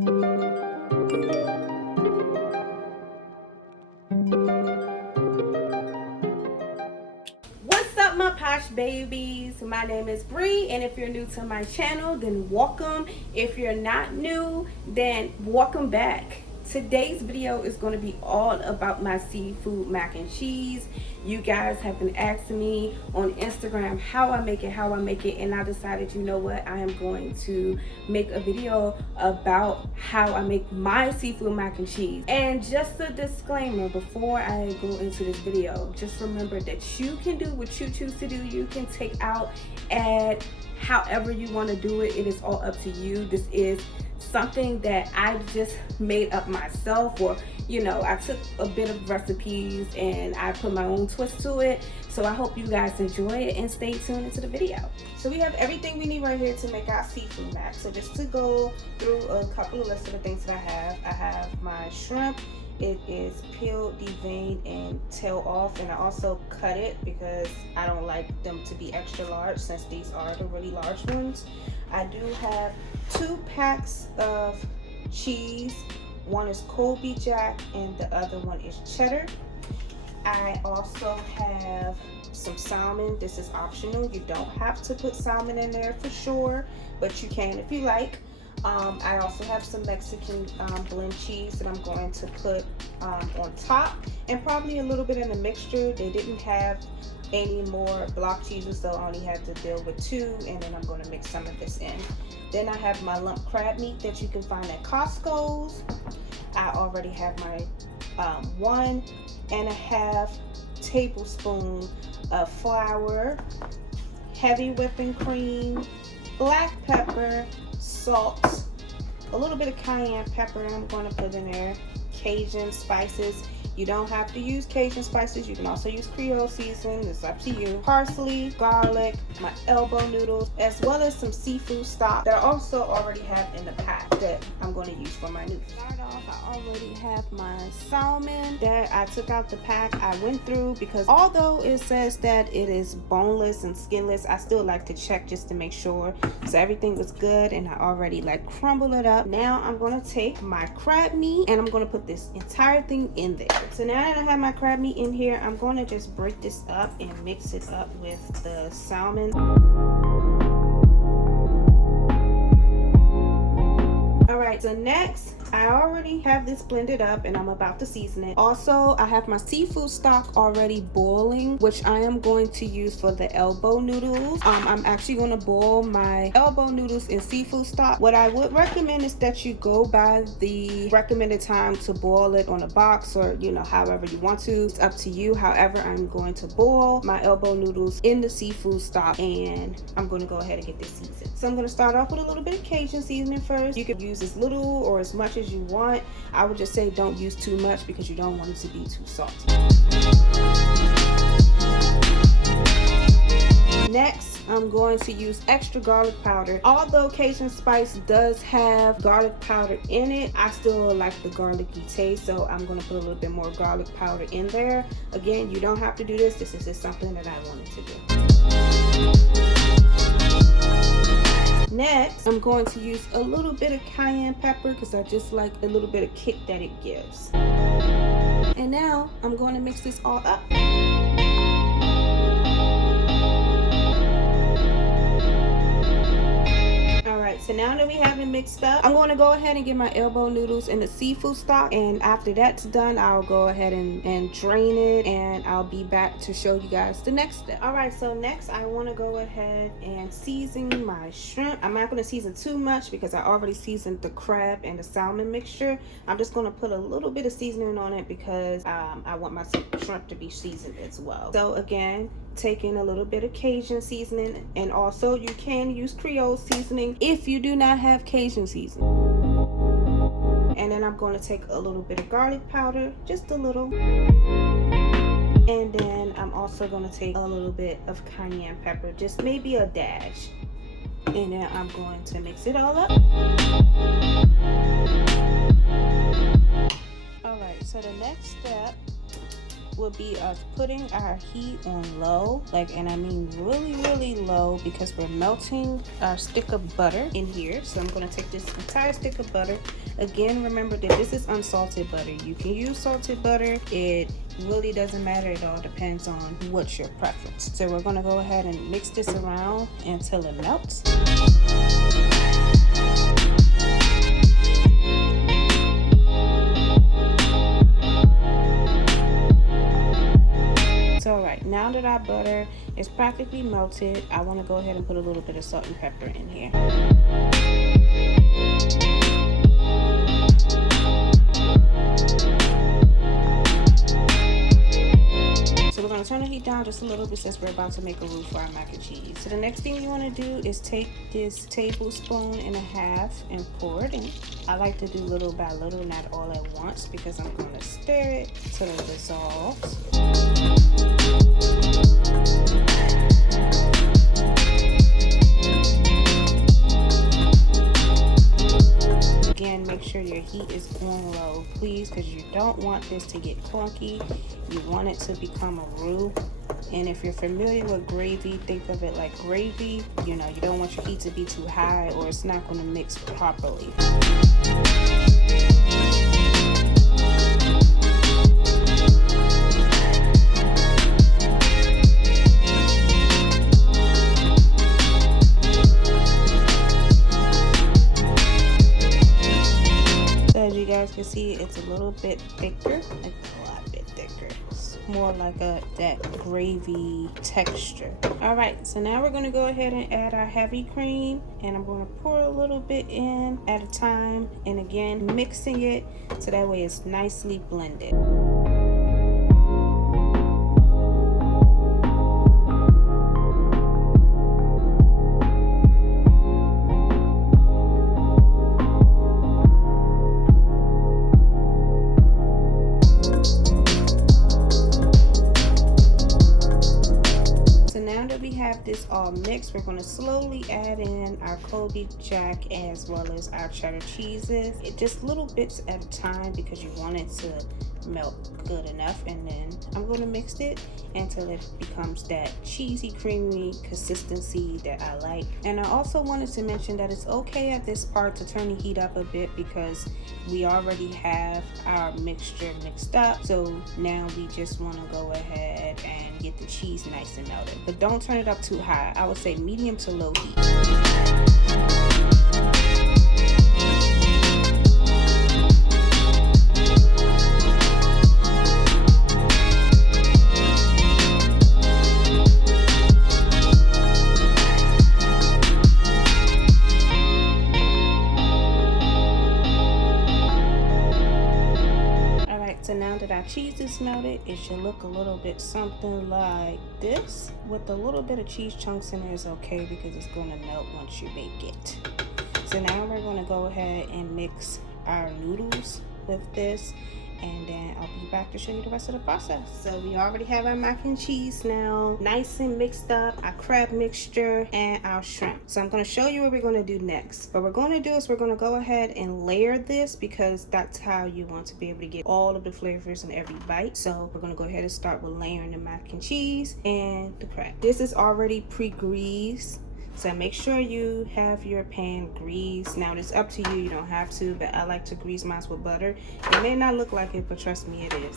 What's up, my posh babies? My name is Bree, and if you're new to my channel, then welcome. If you're not new, then welcome back. Today's video is going to be all about my seafood mac and cheese. You guys have been asking me on Instagram how I make it, and I decided, you know what, I am going to make a video about how I make my seafood mac and cheese. And just a disclaimer before I go into this video, just remember that you can do what you choose to do. You can take out, add, however you want to do it. It is all up to you. This is something that I just made up myself, or you know, I took a bit of recipes and I put my own twist to it. So I hope you guys enjoy it and stay tuned into the video. So we have everything we need right here to make our seafood mac. So just to go through a couple of lists of the things that I have my shrimp. It is peeled, deveined, and tail off, and I also cut it because I don't like them to be extra large since these are the really large ones. I do have 2 packs of cheese. One is Colby Jack and the other one is Cheddar. I also have some salmon. This is optional. You don't have to put salmon in there for sure, but you can if you like. I also have some Mexican blend cheese that I'm going to put on top, and probably a little bit in the mixture. They didn't have any more block cheeses, so I only had to deal with 2, and then I'm going to mix some of this in. Then I have my lump crab meat that you can find at Costco's. I already have my 1.5 tablespoon of flour, heavy whipping cream, black pepper, salt, a little bit of cayenne pepper I'm going to put in there, Cajun spices. You don't have to use Cajun spices. You can also use Creole seasoning. It's up to you. Parsley, garlic, my elbow noodles, as well as some seafood stock that I also already have in the pack that I'm going to use for my noodles. Start off, I already have my salmon that I took out the pack. I went through because although it says that it is boneless and skinless, I still like to check just to make sure. So everything was good, and I already like crumbled it up. Now I'm going to take my crab meat and I'm going to put this entire thing in there. So now that I have my crab meat in here, I'm going to just break this up and mix it up with the salmon. Alright, so next, I already have this blended up and I'm about to season it. Also, I have my seafood stock already boiling, which I am going to use for the elbow noodles. I'm actually going to boil my elbow noodles in seafood stock. What I would recommend is that you go by the recommended time to boil it on a box, or you know, however you want to. It's up to you. However, I'm going to boil my elbow noodles in the seafood stock, and I'm going to go ahead and get this seasoned. So I'm going to start off with a little bit of Cajun seasoning first. You can use as little or as much as you want. I would just say don't use too much because you don't want it to be too salty. Next, I'm going to use extra garlic powder. Although Cajun spice does have garlic powder in it, I still like the garlicky taste, so I'm going to put a little bit more garlic powder in there. Again, you don't have to do this. This is just something that I wanted to do. Next, I'm going to use a little bit of cayenne pepper because I just like a little bit of kick that it gives. And now I'm going to mix this all up. Alright, so now that we have it mixed up, I'm going to go ahead and get my elbow noodles in the seafood stock, and after that's done, I'll go ahead and drain it, and I'll be back to show you guys the next step. Alright, so next I want to go ahead and season my shrimp. I'm not going to season too much because I already seasoned the crab and the salmon mixture. I'm just going to put a little bit of seasoning on it because I want my shrimp to be seasoned as well. So again, taking a little bit of Cajun seasoning, and also you can use Creole seasoning if you do not have Cajun seasoning. And then I'm going to take a little bit of garlic powder, just a little. And then I'm also going to take a little bit of cayenne pepper, just maybe a dash. And then I'm going to mix it all up. Alright, so the next step will will be us putting our heat on low, and I mean really low, because we're melting our stick of butter in here. So I'm going to take this entire stick of butter. Again, remember that this is unsalted butter. You can use salted butter. It really doesn't matter. It all depends on what's your preference. So we're going to go ahead and mix this around until it melts. So alright, now that our butter is practically melted, I want to go ahead and put a little bit of salt and pepper in here. So we're going to turn the heat down just a little bit since we're about to make a roux for our mac and cheese. So the next thing you want to do is take this tablespoon and a half and pour it in. I like to do little by little, not all at once, because I'm going to stir it till it dissolves. Again, make sure your heat is on low, please, because you don't want this to get clunky. You want it to become a roux. And if you're familiar with gravy, think of it like gravy. You know, you don't want your heat to be too high or it's not going to mix properly. As you guys can see, it's a little bit thicker, like a lot bit thicker. It's more like that gravy texture. All right, so now we're going to go ahead and add our heavy cream, and I'm going to pour a little bit in at a time, and again mixing it so that way it's nicely blended. This all mixed, we're going to slowly add in our Colby Jack as well as our cheddar cheeses, just little bits at a time, because you want it to melt good enough. And then I'm going to mix it until it becomes that cheesy creamy consistency that I like. And I also wanted to mention that it's okay at this part to turn the heat up a bit, because we already have our mixture mixed up. So now we just want to go ahead and get the cheese nice and melted, but don't turn it up too high. I would say medium to low heat. So now that our cheese is melted, it should look a little bit something like this. With a little bit of cheese chunks in there is okay, because it's going to melt once you bake it. So now we're going to go ahead and mix our noodles with this, and then I'll be back to show you the rest of the process. So we already have our mac and cheese now nice and mixed up, our crab mixture and our shrimp. So I'm going to show you what we're going to do next. What we're going to do is we're going to go ahead and layer this, because that's how you want to be able to get all of the flavors in every bite. So we're going to go ahead and start with layering the mac and cheese and the crab. This is already pre-greased, so make sure you have your pan greased. Now it's up to you, you don't have to, but I like to grease mine with butter. It may not look like it, but trust me, it is.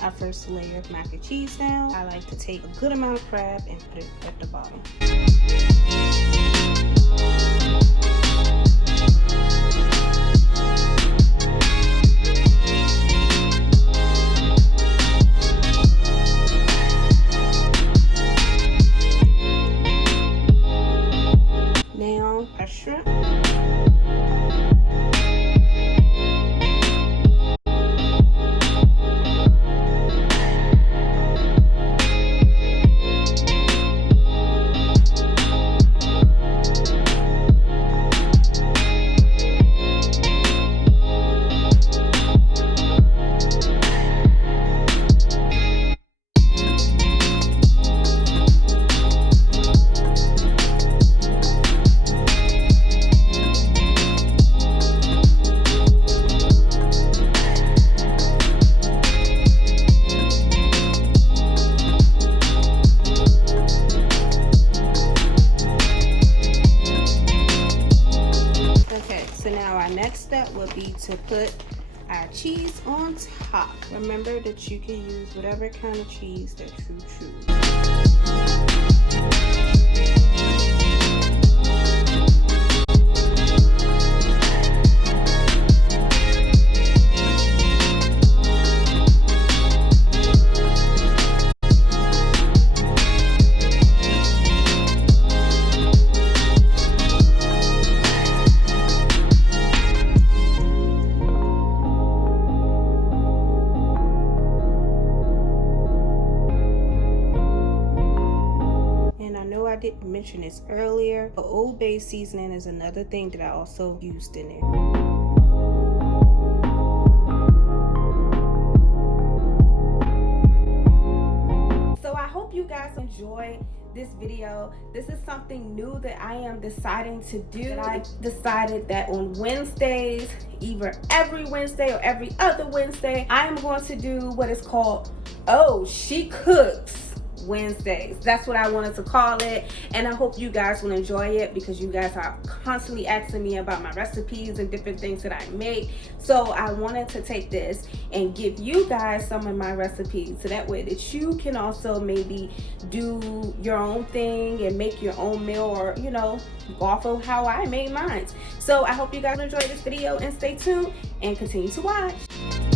Our first layer of mac and cheese down, I like to take a good amount of crab and put it at the bottom. Now our shrimp. our next step would be to put our cheese on top. Remember that you can use whatever kind of cheese that you choose. I didn't mention this earlier, but Old Bay seasoning is another thing that I also used in it. So I hope you guys enjoy this video. This is something new that I am deciding to do. I decided that on Wednesdays, either every Wednesday or every other Wednesday, I am going to do what is called Oh She Cooks Wednesdays. That's what I wanted to call it, and I hope you guys will enjoy it because you guys are constantly asking me about my recipes and different things that I make. So I wanted to take this and give you guys some of my recipes so that way that you can also maybe do your own thing and make your own meal, or you know, off of how I made mine. So I hope you guys enjoy this video and stay tuned and continue to watch.